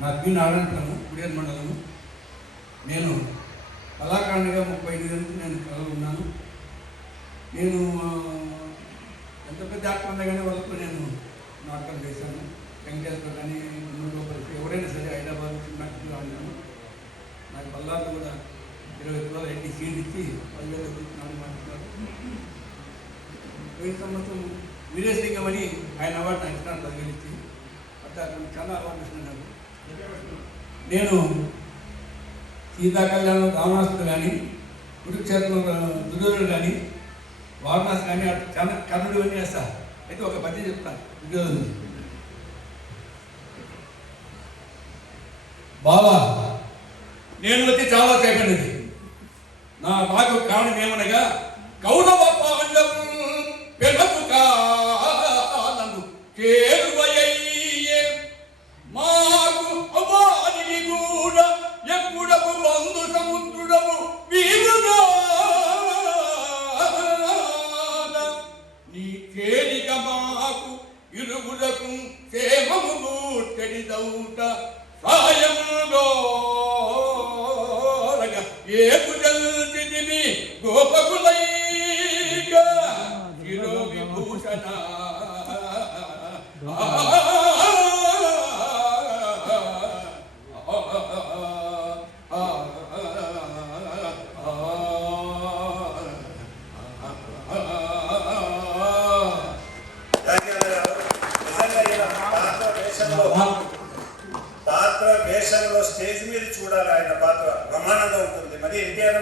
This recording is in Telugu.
నా పి నారాయణపురము కుడియర్ మండలము. నేను కళాకారునిగా 35 నుంచి నేను కళలు ఉన్నాను. నేను ఎంత పెద్ద యాక్టర్ ఉన్నా కానీ వాళ్ళతో నేను నాటకాలు చేశాను. వెంకటేశ్వర కానీ ఎవరైనా సరే హైదరాబాద్ చిన్నట్లు ఆడినాను. నాకు బల్లారు కూడా 20 కిలోల ఎన్ని సీడ్ ఇచ్చి 10,000 నాడు మాట్లాడుతున్నారు. పోయిన సంవత్సరం వీరేశలింగం అని ఆయన అవార్డు నాకు ఇస్తాను 10,000 ఇచ్చి. అట్లా చాలా అవార్డు ఇస్తున్నాను. నేను సీతా కళ్యాణం రావణాసుడు కానీ, కురుక్షేత్రంలో దుర్యోధనుడు కానీ, వారణాసి కానీ చాలా కర్ణుడు అని చేస్తా. అయితే ఒక పద్యం చెప్తాను. దుర్యోధనుడు బాబా నేను వచ్చి చాలా సేపటిది. నా రాకు కారణం ఏమనగా కౌరవ పాండవు పెదపు కాలను చేరువయ్యే మాకు అవానికి కూడా ఎప్పుడపు బంధు సముద్రుడము వీరుగా నీ చేరిక మాకు ఇరుగులకు క్షేమము తెడిదౌట సాయముగా ఏ పుజల్తిని గోపకులైక శిరో విభూషణ పాత్ర వేషంలో స్టేజ్ మీద చూడాలి. ఆయన పాత్ర బ్రహ్మాండంగా ఉంటుంది. మరి ఎన్టీఆర్